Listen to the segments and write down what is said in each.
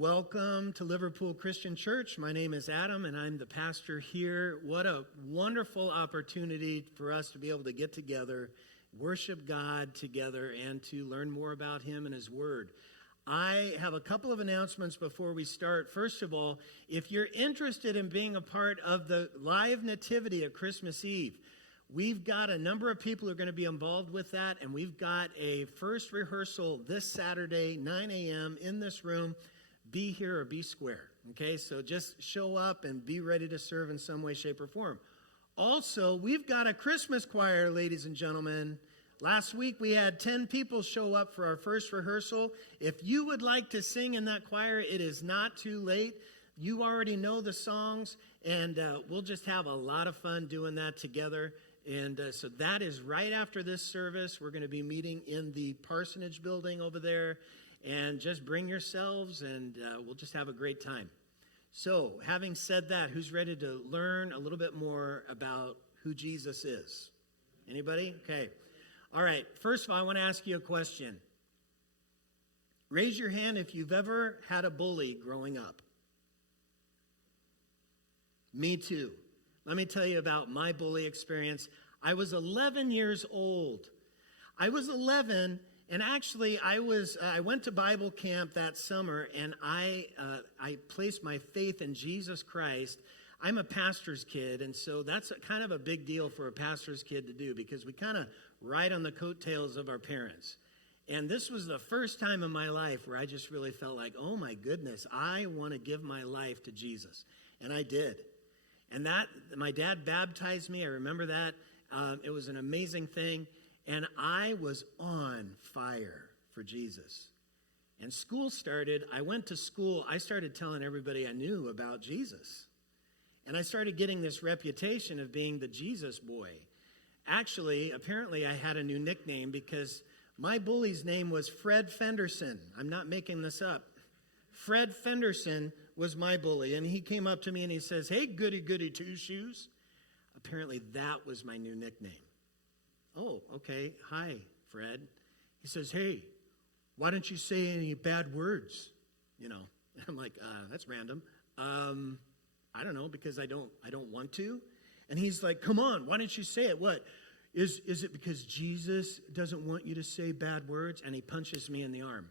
Welcome to Liverpool Christian Church. My name is Adam, and I'm the pastor here. What a wonderful opportunity for us to be able to get together, worship God together, and to learn more about Him and His Word. I have a couple of announcements before we start. First of all, if you're interested in being a part of the live nativity at Christmas Eve, we've got a number of people who are going to be involved with that, and we've got a first rehearsal this Saturday, 9 a.m. in this room. Be here or be square, okay? So just show up and be ready to serve in some way, shape, or form. Also, we've got a Christmas choir, ladies and gentlemen. Last week, we had 10 people show up for our first rehearsal. If you would like to sing in that choir, it is not too late. You already know the songs, and we'll just have a lot of fun doing that together. And so that is right after this service. We're going to be meeting in the parsonage building over there. And just bring yourselves, and we'll just have a great time. So, having said that, who's ready to learn a little bit more about who Jesus is? Anybody? Okay. All right. First of all, I want to ask you a question. Raise your hand if you've ever had a bully growing up. Me too. Let me tell you about my bully experience. I was 11 years old. I was 11. And actually, I went to Bible camp that summer, and I placed my faith in Jesus Christ. I'm a pastor's kid, and so that's kind of a big deal for a pastor's kid to do because we kind of ride on the coattails of our parents. And this was the first time in my life where I just really felt like, oh my goodness, I want to give my life to Jesus. And I did. And my dad baptized me. I remember that. It was an amazing thing. And I was on fire for Jesus. And school started. I went to school. I started telling everybody I knew about Jesus. And I started getting this reputation of being the Jesus boy. Actually, apparently I had a new nickname because my bully's name was Fred Fenderson. I'm not making this up. Fred Fenderson was my bully. And he came up to me and he says, "Hey, goody, goody two-shoes." Apparently that was my new nickname. "Oh, okay. Hi, Fred." He says, "Hey, why don't you say any bad words?" And I'm like, that's random. I don't know, because I don't want to. And he's like, "Come on, why don't you say it? What? Is it because Jesus doesn't want you to say bad words?" And he punches me in the arm.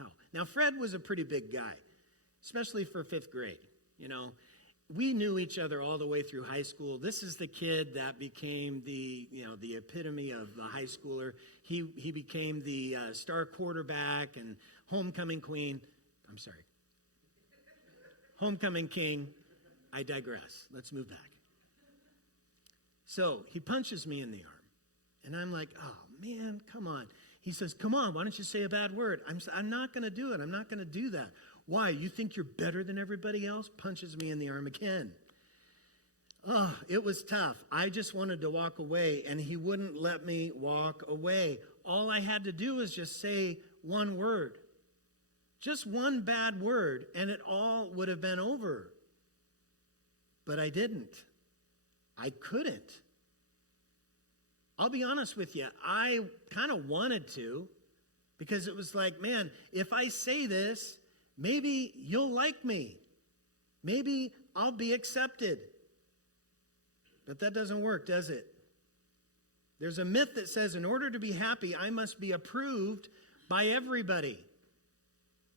Ow. Now, Fred was a pretty big guy, especially for fifth grade, We knew each other all the way through high school. This is the kid that became the epitome of the high schooler. He became the star quarterback and homecoming king. I digress. Let's move back. So he punches me in the arm. And I'm like, oh, man, come on. He says, "Come on, why don't you say a bad word?" I'm not going to do it. I'm not going to do that. "Why? You think you're better than everybody else?" Punches me in the arm again. Oh, it was tough. I just wanted to walk away, and he wouldn't let me walk away. All I had to do was just say one word. Just one bad word, and it all would have been over. But I didn't. I couldn't. I'll be honest with you. I kind of wanted to, because it was like, man, if I say this, maybe you'll like me. Maybe I'll be accepted. But that doesn't work, does it? There's a myth that says in order to be happy, I must be approved by everybody.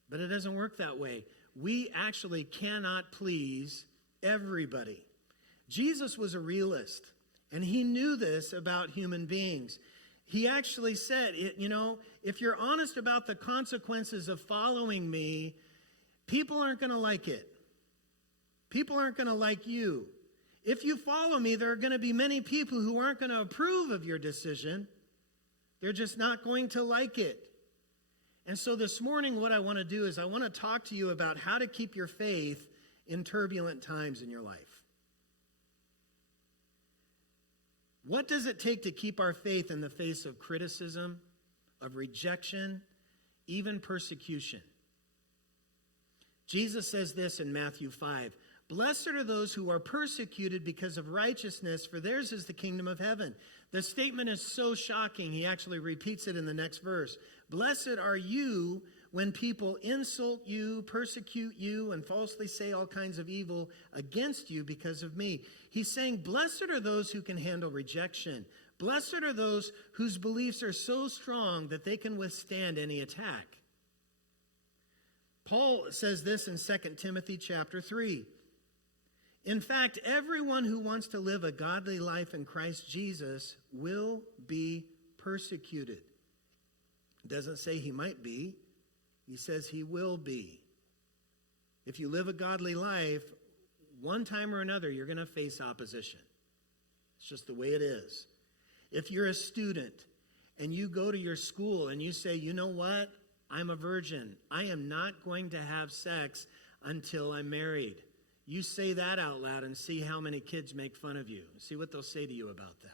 But it doesn't work that way. We actually cannot please everybody. Jesus was a realist, and he knew this about human beings. He actually said, if you're honest about the consequences of following me, people aren't going to like it. People aren't going to like you. If you follow me, there are going to be many people who aren't going to approve of your decision. They're just not going to like it. And so this morning, what I want to do is I want to talk to you about how to keep your faith in turbulent times in your life. What does it take to keep our faith in the face of criticism, of rejection, even persecution? Jesus says this in Matthew 5. "Blessed are those who are persecuted because of righteousness, for theirs is the kingdom of heaven." The statement is so shocking, he actually repeats it in the next verse. "Blessed are you when people insult you, persecute you, and falsely say all kinds of evil against you because of me. He's saying, blessed are those who can handle rejection. Blessed are those whose beliefs are so strong that they can withstand any attack. Paul says this in 2 Timothy chapter 3. In fact, everyone who wants to live a godly life in Christ Jesus will be persecuted. It doesn't say he might be. He says he will be. If you live a godly life, one time or another, you're going to face opposition. It's just the way it is. If you're a student and you go to your school and you say, you know what? I'm a virgin. I am not going to have sex until I'm married. You say that out loud and see how many kids make fun of you. See what they'll say to you about that.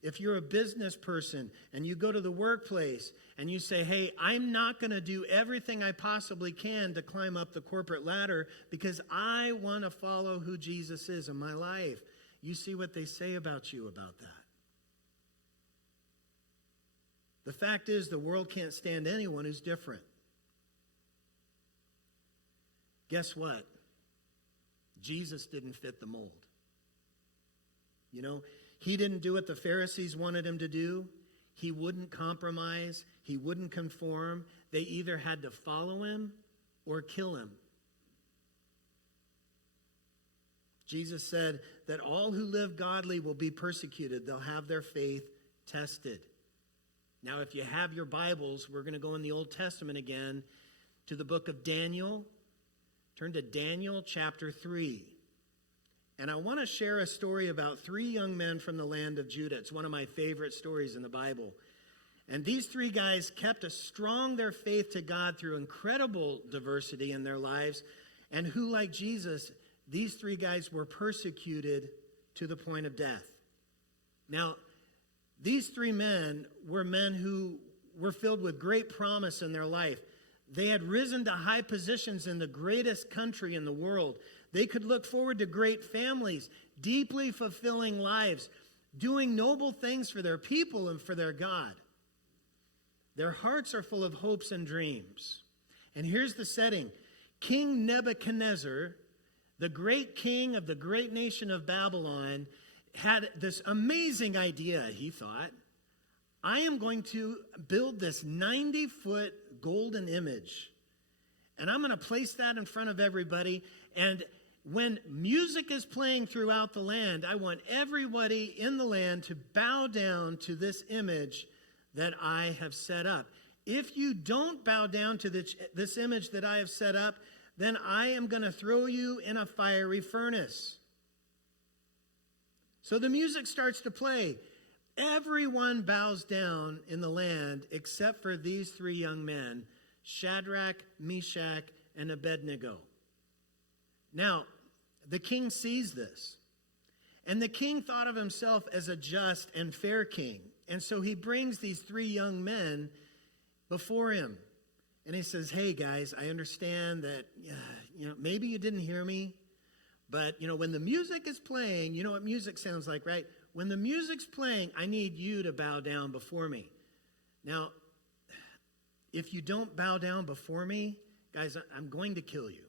If you're a business person and you go to the workplace and you say, hey, I'm not going to do everything I possibly can to climb up the corporate ladder because I want to follow who Jesus is in my life. You see what they say about you about that. The fact is, the world can't stand anyone who's different. Guess what? Jesus didn't fit the mold. You know, he didn't do what the Pharisees wanted him to do. He wouldn't compromise. He wouldn't conform. They either had to follow him or kill him. Jesus said that all who live godly will be persecuted. They'll have their faith tested. Now, if you have your Bibles, we're going to go in the Old Testament again to the book of Daniel. Turn to Daniel chapter 3. And I want to share a story about 3 young men from the land of Judah. It's one of my favorite stories in the Bible. And these 3 guys kept their faith to God through incredible diversity in their lives. And who, like Jesus, these 3 guys were persecuted to the point of death. Now, these 3 men who were filled with great promise in their life. They had risen to high positions in the greatest country in the world. They could look forward to great families, deeply fulfilling lives, doing noble things for their people and for their God. Their hearts are full of hopes and dreams. And here's the setting. King Nebuchadnezzar, the great king of the great nation of Babylon, had this amazing idea, he thought. I am going to build this 90-foot golden image, and I'm going to place that in front of everybody, and when music is playing throughout the land, I want everybody in the land to bow down to this image that I have set up. If you don't bow down to this image that I have set up, then I am going to throw you in a fiery furnace. So the music starts to play. Everyone bows down in the land except for these 3 young men, Shadrach, Meshach, and Abednego. Now, the king sees this. And the king thought of himself as a just and fair king. And so he brings these 3 young men before him. And he says, hey guys, I understand that, maybe you didn't hear me. But, when the music is playing, you know what music sounds like, right? When the music's playing, I need you to bow down before me. Now, if you don't bow down before me, guys, I'm going to kill you.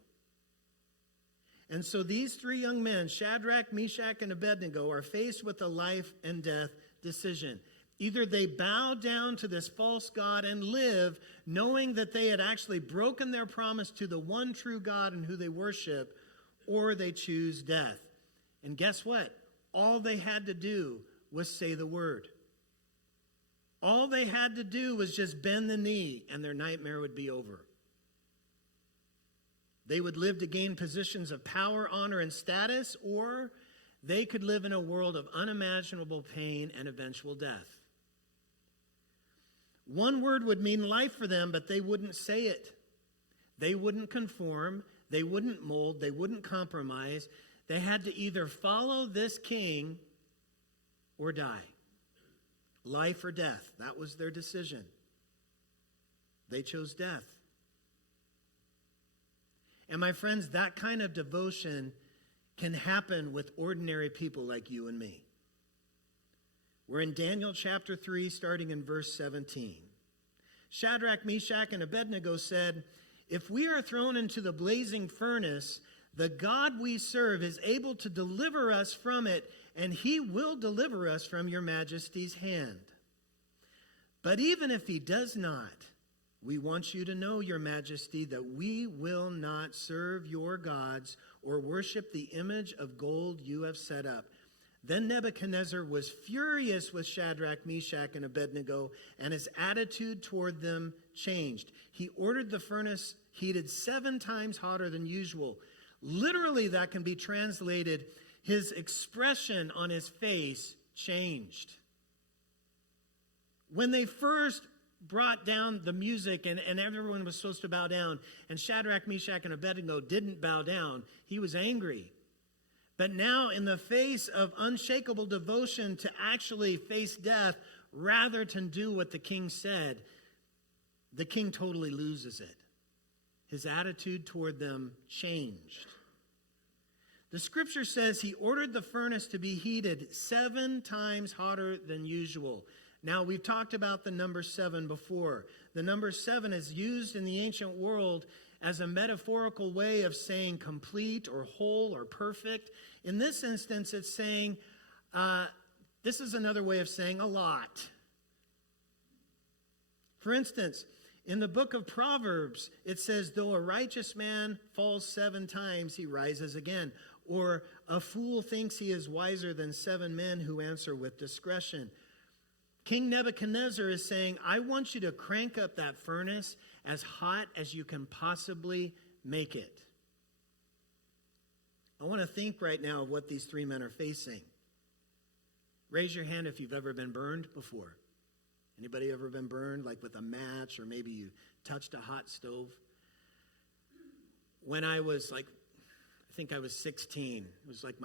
And so these 3 young men, Shadrach, Meshach, and Abednego, are faced with a life and death decision. Either they bow down to this false god and live, knowing that they had actually broken their promise to the one true God and who they worship, or they choose death. And guess what? All they had to do was say the word. All they had to do was just bend the knee, and their nightmare would be over. They would live to gain positions of power, honor, and status, or they could live in a world of unimaginable pain and eventual death. One word would mean life for them, but they wouldn't say it. They wouldn't conform. They wouldn't mold. They wouldn't compromise. They had to either follow this king or die. Life or death. That was their decision. They chose death. And my friends, that kind of devotion can happen with ordinary people like you and me. We're in Daniel chapter 3, starting in verse 17. Shadrach, Meshach, and Abednego said, "If we are thrown into the blazing furnace, the God we serve is able to deliver us from it, and he will deliver us from your majesty's hand. But even if he does not, we want you to know, your majesty, that we will not serve your gods or worship the image of gold you have set up." Then Nebuchadnezzar was furious with Shadrach, Meshach, and Abednego, and his attitude toward them changed. He ordered the furnace heated 7 times hotter than usual. Literally, that can be translated, his expression on his face changed. When they first brought down the music and everyone was supposed to bow down, and Shadrach, Meshach, and Abednego didn't bow down, he was angry. But now, in the face of unshakable devotion to actually face death rather than do what the king said, the king totally loses it. His attitude toward them changed. The scripture says he ordered the furnace to be heated 7 times hotter than usual. Now, we've talked about the number 7 before. The number 7 is used in the ancient world as a metaphorical way of saying complete or whole or perfect. In this instance, it's saying, this is another way of saying a lot. For instance, in the book of Proverbs, it says, though a righteous man falls 7 times, he rises again. Or a fool thinks he is wiser than 7 men who answer with discretion. King Nebuchadnezzar is saying, I want you to crank up that furnace as hot as you can possibly make it. I want to think right now of what these 3 men are facing. Raise your hand if you've ever been burned before. Anybody ever been burned, like with a match, or maybe you touched a hot stove? When I was I think I was 16. It was like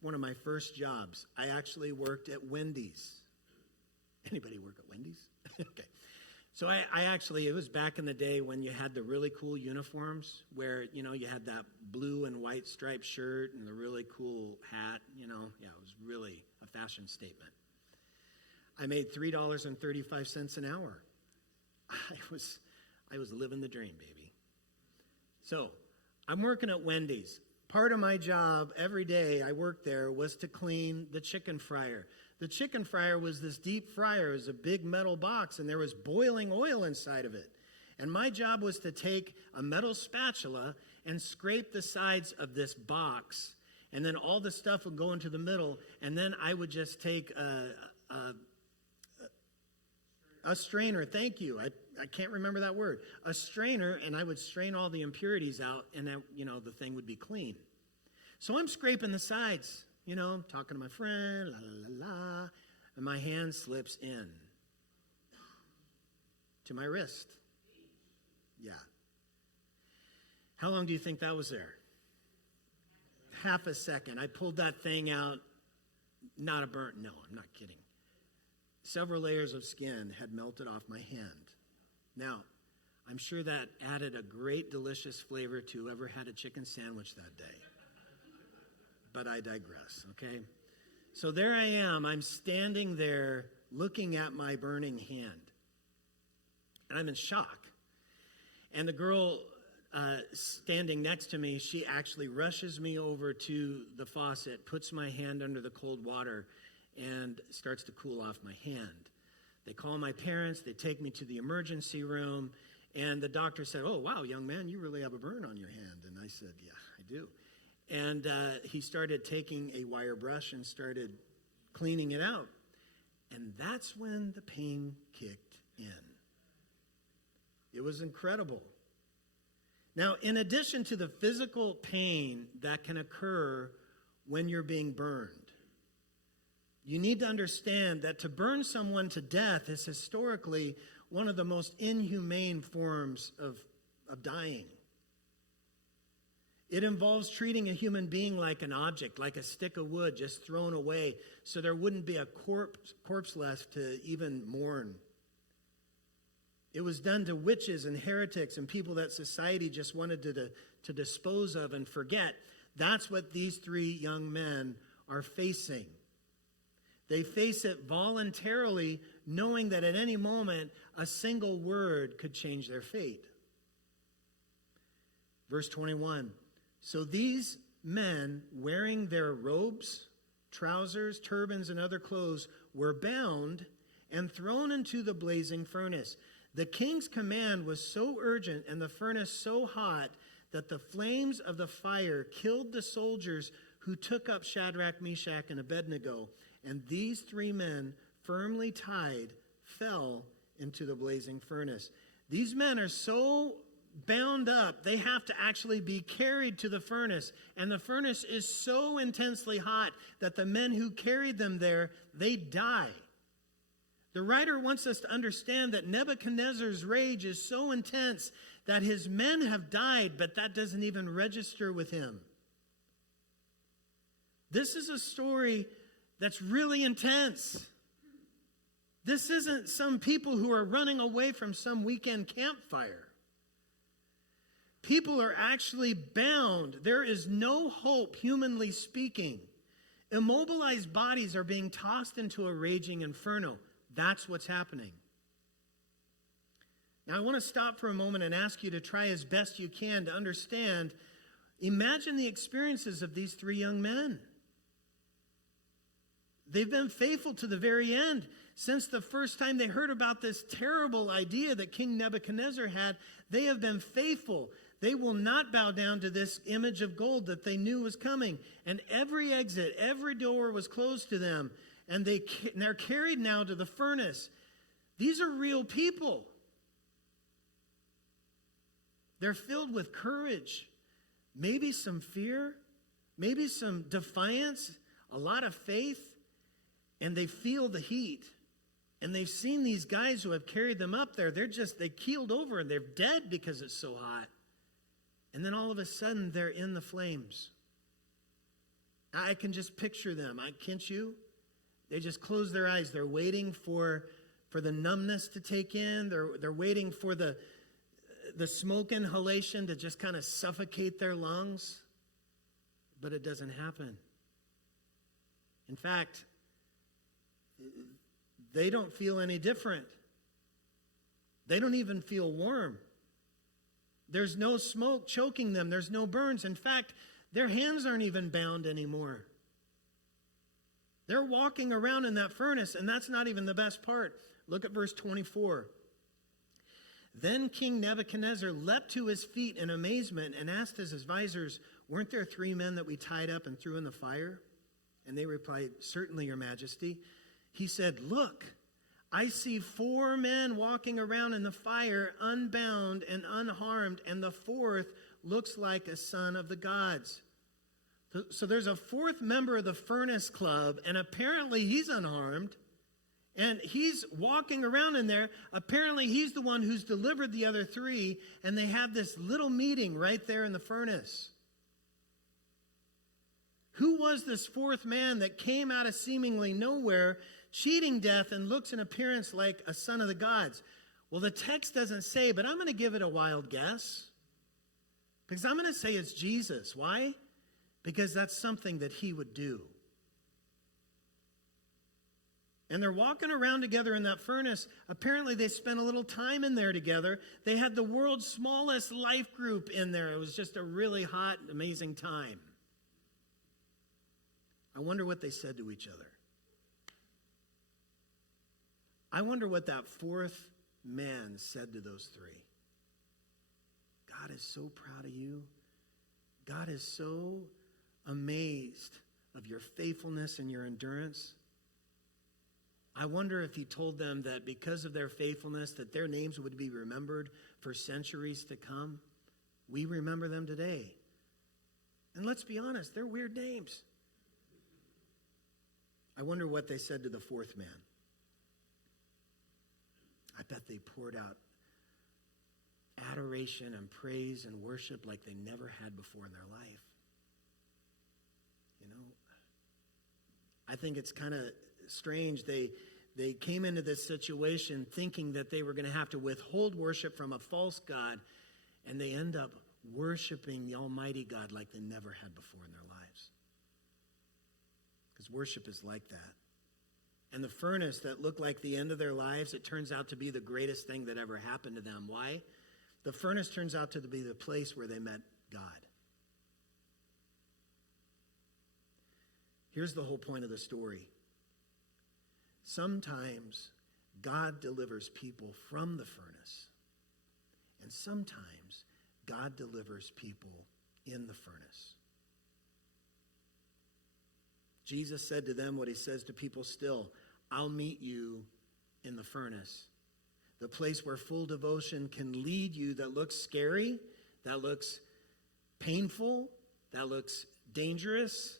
one of my first jobs. I actually worked at Wendy's. Anybody work at Wendy's? Okay. So I actually, it was back in the day when you had the really cool uniforms where, you had that blue and white striped shirt and the really cool hat, Yeah, it was really a fashion statement. I made $3.35 an hour. I was living the dream, baby. So I'm working at Wendy's. Part of my job every day I worked there was to clean the chicken fryer. The chicken fryer was this deep fryer. It was a big metal box, and there was boiling oil inside of it. And my job was to take a metal spatula and scrape the sides of this box, and then all the stuff would go into the middle, and then I would just take a strainer. Thank you. I can't remember that word. A strainer, and I would strain all the impurities out, and then, the thing would be clean. So I'm scraping the sides. I'm talking to my friend, la, la, la, la, and my hand slips in to my wrist. Yeah. How long do you think that was there? Half a second. I pulled that thing out. Not a burnt, no, I'm not kidding. Several layers of skin had melted off my hand. Now, I'm sure that added a great, delicious flavor to whoever had a chicken sandwich that day. But I digress, okay? So there I am. I'm standing there looking at my burning hand. And I'm in shock. And the girl standing next to me, she actually rushes me over to the faucet, puts my hand under the cold water, and starts to cool off my hand. They call my parents. They take me to the emergency room. And the doctor said, oh, wow, young man, you really have a burn on your hand. And I said, yeah, I do. And he started taking a wire brush and started cleaning it out. And that's when the pain kicked in. It was incredible. Now, in addition to the physical pain that can occur when you're being burned, you need to understand that to burn someone to death is historically one of the most inhumane forms of dying. It involves treating a human being like an object, like a stick of wood just thrown away, so there wouldn't be a corpse left to even mourn. It was done to witches and heretics and people that society just wanted to dispose of and forget. That's what these 3 young men are facing. They face it voluntarily, knowing that at any moment, a single word could change their fate. Verse 21, so these men, wearing their robes, trousers, turbans, and other clothes, were bound and thrown into the blazing furnace. The king's command was so urgent and the furnace so hot that the flames of the fire killed the soldiers who took up Shadrach, Meshach, and Abednego. And these three men, firmly tied, fell into the blazing furnace. These men are so bound up, they have to actually be carried to the furnace. And the furnace is so intensely hot that the men who carried them there, they die. The writer wants us to understand that Nebuchadnezzar's rage is so intense that his men have died, but that doesn't even register with him. This is a story that's really intense. This isn't some people who are running away from some weekend campfire. People are actually bound. There is no hope, humanly speaking. Immobilized bodies are being tossed into a raging inferno. That's what's happening. Now, I want to stop for a moment and ask you to try as best you can to understand. Imagine the experiences of these three young men. They've been faithful to the very end. Since the first time they heard about this terrible idea that King Nebuchadnezzar had, they have been faithful. They will not bow down to this image of gold that they knew was coming. And every exit, every door was closed to them. And they're carried now to the furnace. These are real people. They're filled with courage, maybe some fear, maybe some defiance, a lot of faith, and they feel the heat. And they've seen these guys who have carried them up there. They keeled over and they're dead because it's so hot. And then all of a sudden, they're in the flames. I can just picture them. Can't you? They just close their eyes. They're waiting for the numbness to take in. They're waiting for the smoke inhalation to just kind of suffocate their lungs. But it doesn't happen. In fact, they don't feel any different. They don't even feel warm. There's no smoke choking them. There's no burns. In fact, their hands aren't even bound anymore. They're walking around in that furnace, and that's not even the best part. Look at verse 24. Then King Nebuchadnezzar leapt to his feet in amazement and asked his advisors, weren't there three men that we tied up and threw in the fire? And they replied, certainly, your majesty. He said, look, I see four men walking around in the fire, unbound and unharmed, and the fourth looks like a son of the gods. So there's a fourth member of the furnace club, and apparently he's unharmed, and he's walking around in there. Apparently he's the one who's delivered the other three, and they have this little meeting right there in the furnace. Who was this fourth man that came out of seemingly nowhere, cheating death, and looks in appearance like a son of the gods? Well, the text doesn't say, but I'm going to give it a wild guess. Because I'm going to say it's Jesus. Why? Because that's something that he would do. And they're walking around together in that furnace. Apparently they spent a little time in there together. They had the world's smallest life group in there. It was just a really hot, amazing time. I wonder what they said to each other. I wonder what that fourth man said to those three. God is so proud of you. God is so amazed of your faithfulness and your endurance. I wonder if he told them that because of their faithfulness, that their names would be remembered for centuries to come. We remember them today. And let's be honest, they're weird names. I wonder what they said to the fourth man. I bet they poured out adoration and praise and worship like they never had before in their life. You know, I think it's kind of strange. They came into this situation thinking that they were going to have to withhold worship from a false god, and they end up worshiping the Almighty God like they never had before in their lives. Because worship is like that. And the furnace that looked like the end of their lives, it turns out to be the greatest thing that ever happened to them. Why? The furnace turns out to be the place where they met God. Here's the whole point of the story. Sometimes God delivers people from the furnace, and sometimes God delivers people in the furnace. Jesus said to them what he says to people still, I'll meet you in the furnace. The place where full devotion can lead you that looks scary, that looks painful, that looks dangerous.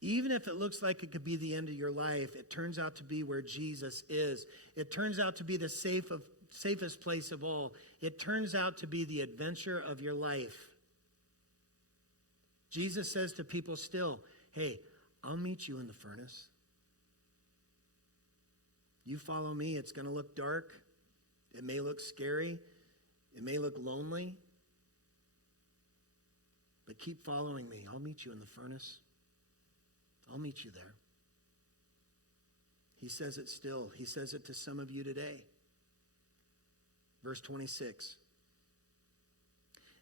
Even if it looks like it could be the end of your life, it turns out to be where Jesus is. It turns out to be the safest place of all. It turns out to be the adventure of your life. Jesus says to people still, hey, I'll meet you in the furnace. You follow me, it's going to look dark. It may look scary. It may look lonely. But keep following me. I'll meet you in the furnace. I'll meet you there. He says it still. He says it to some of you today. Verse 26.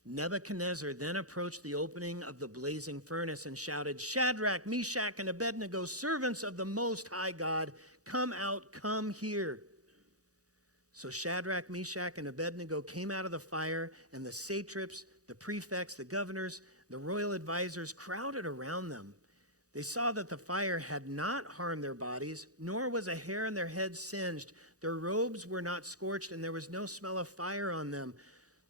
Nebuchadnezzar then approached the opening of the blazing furnace and shouted, Shadrach, Meshach, and Abednego, servants of the Most High God, come out, come here. So Shadrach, Meshach, and Abednego came out of the fire, and the satraps, the prefects, the governors, the royal advisors crowded around them. They saw that the fire had not harmed their bodies, nor was a hair on their heads singed. Their robes were not scorched, and there was no smell of fire on them.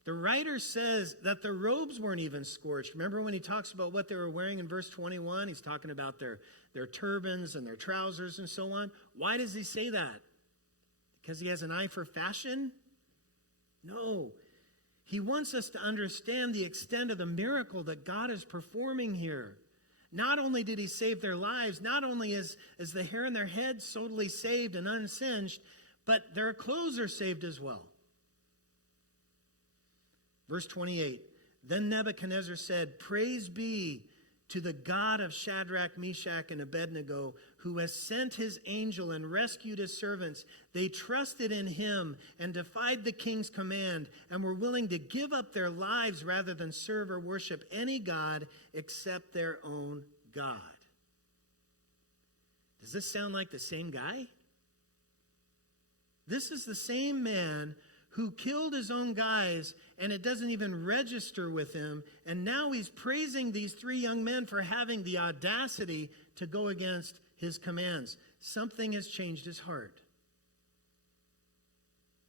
The writer says that the robes weren't even scorched. Remember when he talks about what they were wearing in verse 21? He's talking about their turbans and their trousers and so on. Why does he say that? Because he has an eye for fashion? No. He wants us to understand the extent of the miracle that God is performing here. Not only did he save their lives, not only is the hair on their heads totally saved and unsinged, but their clothes are saved as well. Verse 28, then Nebuchadnezzar said, Praise be to the God of Shadrach, Meshach, and Abednego, who has sent his angel and rescued his servants. They trusted in him and defied the king's command and were willing to give up their lives rather than serve or worship any god except their own God. Does this sound like the same guy? This is the same man who killed his own guys, and it doesn't even register with him. And now he's praising these three young men for having the audacity to go against his commands. Something has changed his heart.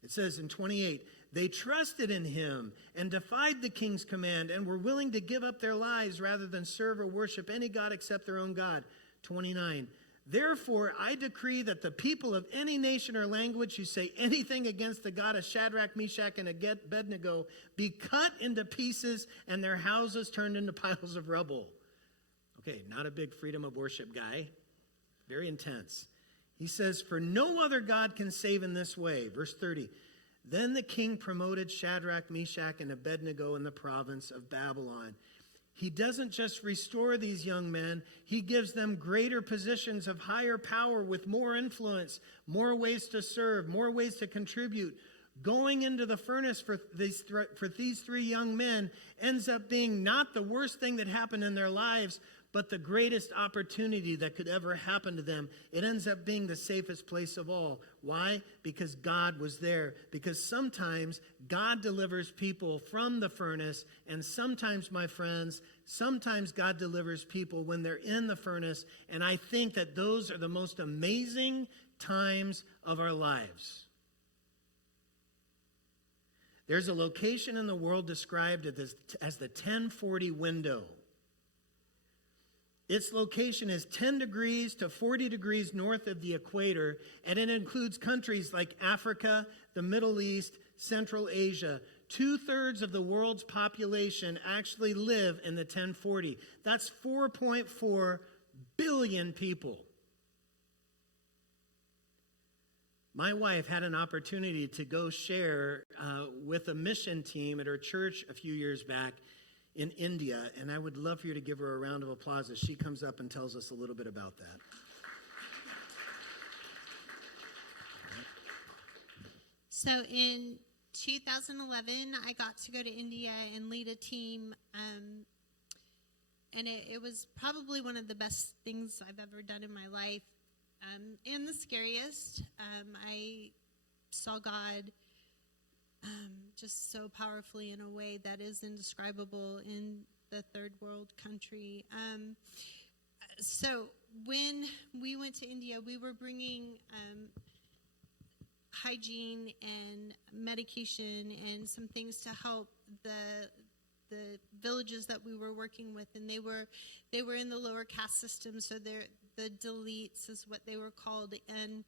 It says in 28, they trusted in him and defied the king's command and were willing to give up their lives rather than serve or worship any god except their own God. 29, therefore, I decree that the people of any nation or language who say anything against the God of Shadrach, Meshach, and Abednego be cut into pieces and their houses turned into piles of rubble. Okay, not a big freedom of worship guy. Very intense. He says, for no other God can save in this way. Verse 30, then the king promoted Shadrach, Meshach, and Abednego in the province of Babylon. He doesn't just restore these young men, he gives them greater positions of higher power with more influence, more ways to serve, more ways to contribute. Going into the furnace for these three young men ends up being not the worst thing that happened in their lives, but the greatest opportunity that could ever happen to them. It ends up being the safest place of all. Why? Because God was there. Because sometimes God delivers people from the furnace, and sometimes, my friends, sometimes God delivers people when they're in the furnace, and I think that those are the most amazing times of our lives. There's a location in the world described as the 1040 window. Its location is 10 degrees to 40 degrees north of the equator, and it includes countries like Africa, the Middle East, Central Asia. 2/3 of the world's population actually live in the 1040. That's 4.4 billion people. My wife had an opportunity to go share with a mission team at her church a few years back in India, and I would love for you to give her a round of applause as she comes up and tells us a little bit about that. So in 2011, I got to go to India and lead a team, and it was probably one of the best things I've ever done in my life, and the scariest. I saw God just so powerfully in a way that is indescribable in the third world country. So when we went to India, we were bringing hygiene and medication and some things to help the villages that we were working with, and they were in the lower caste system, so they're the Dalits is what they were called. And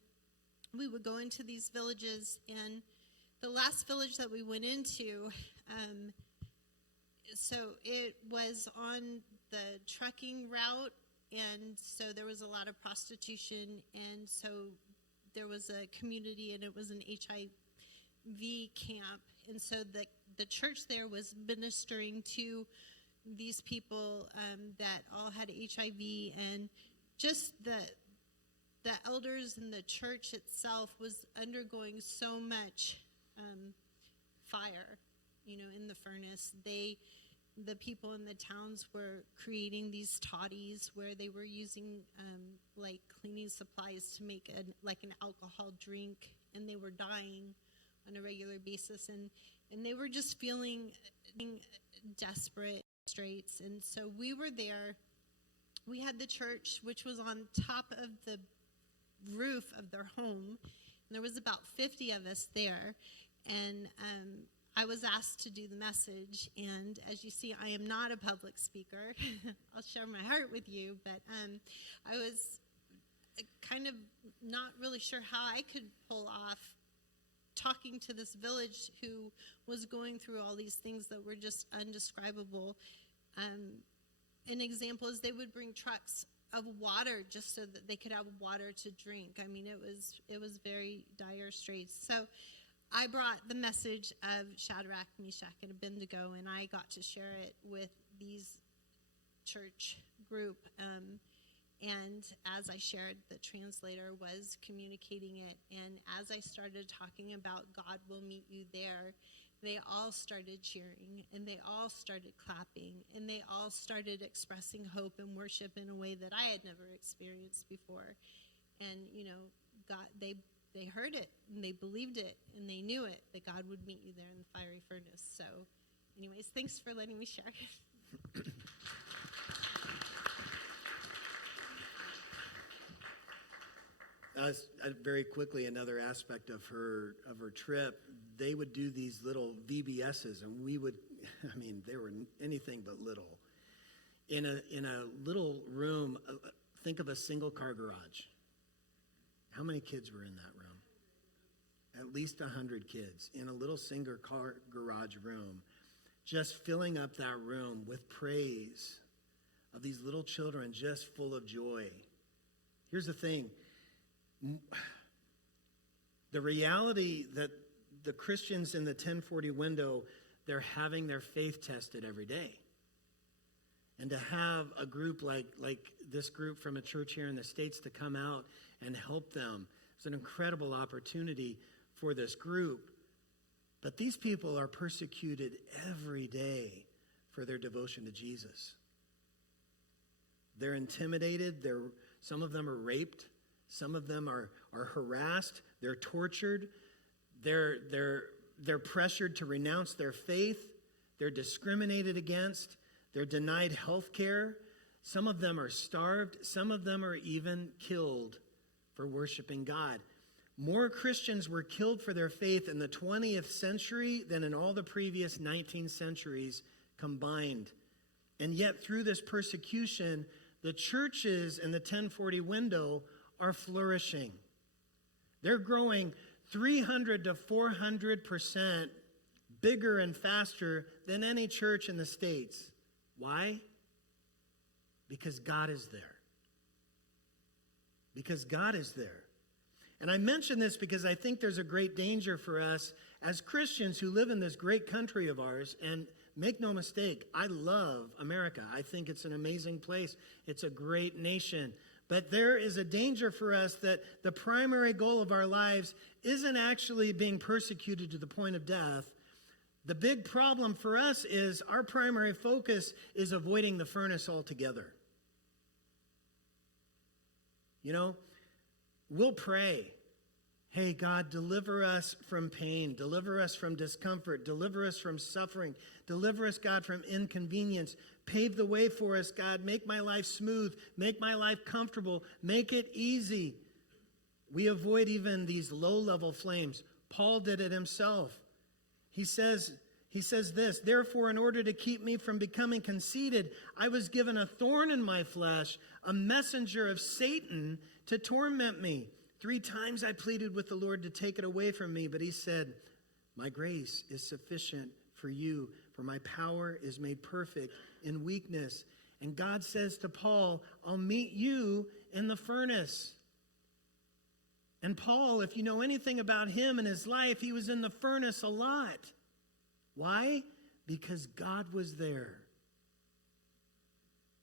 we would go into these villages, and the last village that we went into, so it was on the trucking route, and so there was a lot of prostitution, and so there was a community, and it was an HIV camp, and so the church there was ministering to these people that all had HIV, and just the elders and the church itself was undergoing so much fire, in the furnace. The people in the towns were creating these toddies where they were using like cleaning supplies to make an alcohol drink, and they were dying on a regular basis, and they were just feeling desperate straits. And so we were there. We had the church, which was on top of the roof of their home, and there was about 50 of us there, and I was asked to do the message, and as you see, I am not a public speaker. I'll share my heart with you, but I was kind of not really sure how I could pull off talking to this village who was going through all these things that were just undescribable. An example is they would bring trucks of water just so that they could have water to drink. I mean, it was very dire straits. So I brought the message of Shadrach, Meshach, and Abednego, and I got to share it with these church group. And as I shared, the translator was communicating it. And as I started talking about God will meet you there, they all started cheering, and they all started clapping, and they all started expressing hope and worship in a way that I had never experienced before. And, God, they heard it, and they believed it, and they knew it, that God would meet you there in the fiery furnace. So anyways, thanks for letting me share. Very quickly, another aspect of her trip, they would do these little VBSs, and we would, they were anything but little. In a little room, think of a single car garage. How many kids were in that room? At least 100 kids in a little single car garage room, just filling up that room with praise of these little children just full of joy. Here's the thing. The reality that the Christians in the 1040 window, they're having their faith tested every day. And to have a group like this group from a church here in the States to come out and help them, it's an incredible opportunity for this group. But these people are persecuted every day for their devotion to Jesus. They're intimidated. Some of them are raped. Some of them are harassed. They're tortured. They're pressured to renounce their faith. They're discriminated against. They're denied health care. Some of them are starved. Some of them are even killed for worshiping God. More Christians were killed for their faith in the 20th century than in all the previous 19 centuries combined. And yet through this persecution, the churches in the 1040 window are flourishing. They're growing 300 to 400% bigger and faster than any church in the States. Why? Because God is there. Because God is there. And I mention this because I think there's a great danger for us as Christians who live in this great country of ours. And make no mistake, I love America. I think it's an amazing place. It's a great nation. But there is a danger for us that the primary goal of our lives isn't actually being persecuted to the point of death. The big problem for us is our primary focus is avoiding the furnace altogether. You know, we'll pray, hey, God, deliver us from pain, deliver us from discomfort, deliver us from suffering, deliver us, God, from inconvenience. Pave the way for us, God. Make my life smooth. Make my life comfortable. Make it easy. We avoid even these low-level flames. Paul did it himself. He says this, therefore, in order to keep me from becoming conceited, I was given a thorn in my flesh, a messenger of Satan to torment me. 3 times I pleaded with the Lord to take it away from me, but he said, my grace is sufficient for you, for my power is made perfect in weakness. And God says to Paul, I'll meet you in the furnace. And Paul, if you know anything about him and his life, he was in the furnace a lot. Why? Because God was there.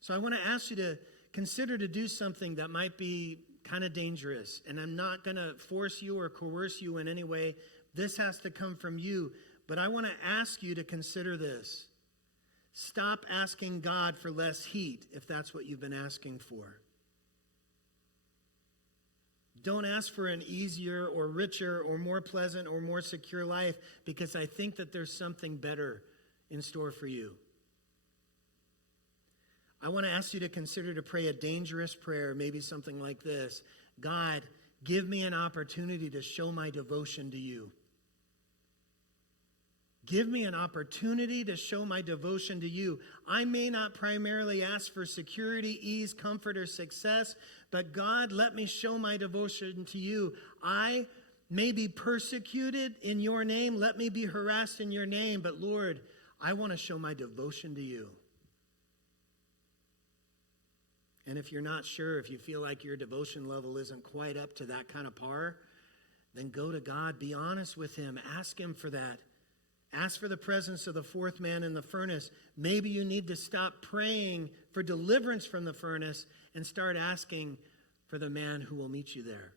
So I want to ask you to consider to do something that might be kind of dangerous. And I'm not going to force you or coerce you in any way. This has to come from you. But I want to ask you to consider this. Stop asking God for less heat if that's what you've been asking for. Don't ask for an easier or richer or more pleasant or more secure life, because I think that there's something better in store for you. I want to ask you to consider to pray a dangerous prayer, maybe something like this. God, give me an opportunity to show my devotion to you. Give me an opportunity to show my devotion to you. I may not primarily ask for security, ease, comfort, or success, but God, let me show my devotion to you. I may be persecuted in your name. Let me be harassed in your name. But Lord, I want to show my devotion to you. And if you're not sure, if you feel like your devotion level isn't quite up to that kind of par, then go to God. Be honest with him. Ask him for that. Ask for the presence of the fourth man in the furnace. Maybe you need to stop praying for deliverance from the furnace and start asking for the man who will meet you there.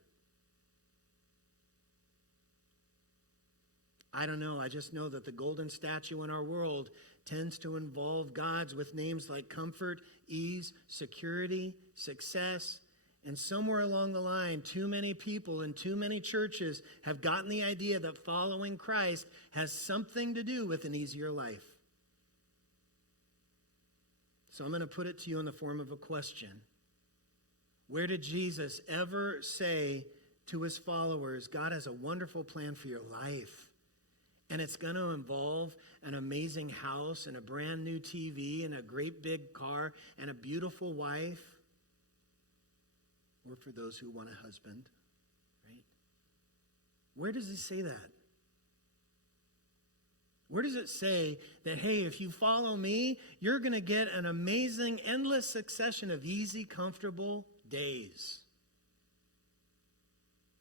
I don't know. I just know that the golden statue in our world tends to involve gods with names like comfort, ease, security, success. And somewhere along the line, too many people in too many churches have gotten the idea that following Christ has something to do with an easier life. So I'm going to put it to you in the form of a question. Where did Jesus ever say to his followers, God has a wonderful plan for your life, and it's going to involve an amazing house and a brand new TV and a great big car and a beautiful wife? Or for those who want a husband, right? Where does it say that? Where does it say that, hey, if you follow me, you're going to get an amazing, endless succession of easy, comfortable days?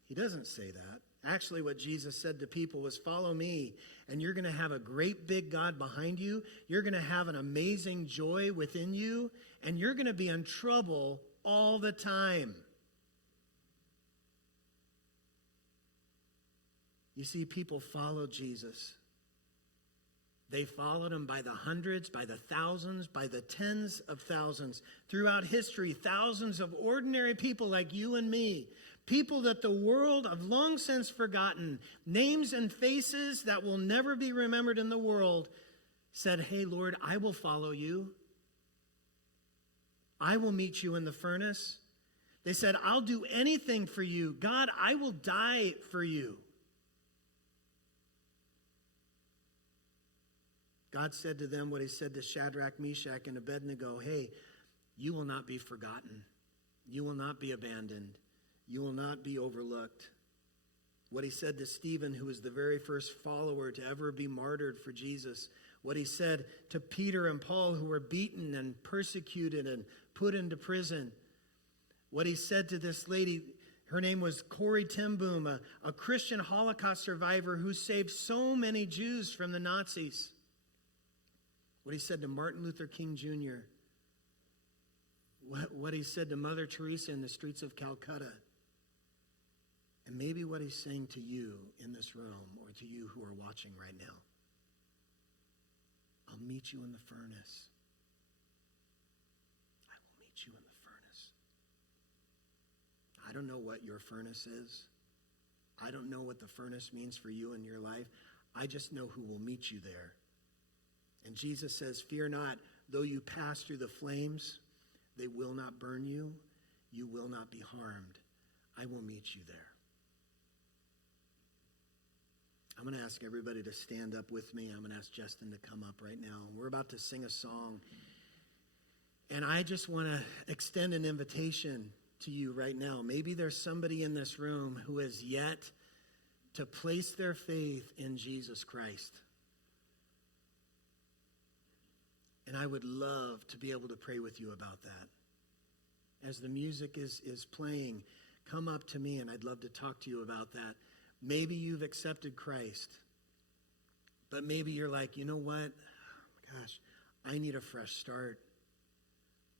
He doesn't say that. Actually, what Jesus said to people was, follow me, and you're going to have a great big God behind you. You're going to have an amazing joy within you, and you're going to be in trouble all the time. You see, people followed Jesus. They followed him by the hundreds, by the thousands, by the tens of thousands. Throughout history, thousands of ordinary people like you and me, people that the world have long since forgotten, names and faces that will never be remembered in the world, said, hey, Lord, I will follow you. I will meet you in the furnace. They said, I'll do anything for you. God, I will die for you. God said to them what he said to Shadrach, Meshach, and Abednego, hey, you will not be forgotten. You will not be abandoned. You will not be overlooked. What he said to Stephen, who was the very first follower to ever be martyred for Jesus. What he said to Peter and Paul, who were beaten and persecuted and put into prison. What he said to this lady, her name was Corrie ten Boom, a Christian Holocaust survivor who saved so many Jews from the Nazis. What he said to Martin Luther King Jr., what he said to Mother Teresa in the streets of Calcutta, and maybe what he's saying to you in this room or to you who are watching right now. I'll meet you in the furnace. I will meet you in the furnace. I don't know what your furnace is. I don't know what the furnace means for you in your life. I just know who will meet you there. And Jesus says, fear not, though you pass through the flames, they will not burn you. You will not be harmed. I will meet you there. I'm going to ask everybody to stand up with me. I'm going to ask Justin to come up right now. We're about to sing a song. And I just want to extend an invitation to you right now. Maybe there's somebody in this room who has yet to place their faith in Jesus Christ. And I would love to be able to pray with you about that. As the music is playing, come up to me and I'd love to talk to you about that. Maybe you've accepted Christ, but maybe you're like, you know what? Oh, gosh, I need a fresh start.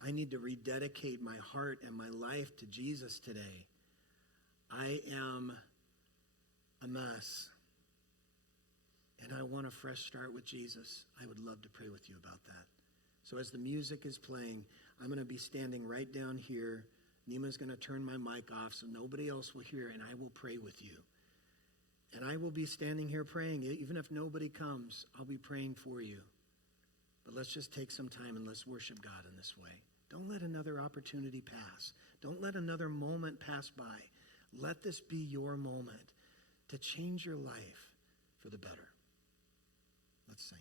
I need to rededicate my heart and my life to Jesus today. I am a mess, and I want a fresh start with Jesus. I would love to pray with you about that. So as the music is playing, I'm going to be standing right down here. Nima's going to turn my mic off so nobody else will hear, and I will pray with you. And I will be standing here praying. Even if nobody comes, I'll be praying for you. But let's just take some time and let's worship God in this way. Don't let another opportunity pass. Don't let another moment pass by. Let this be your moment to change your life for the better. Let's sing.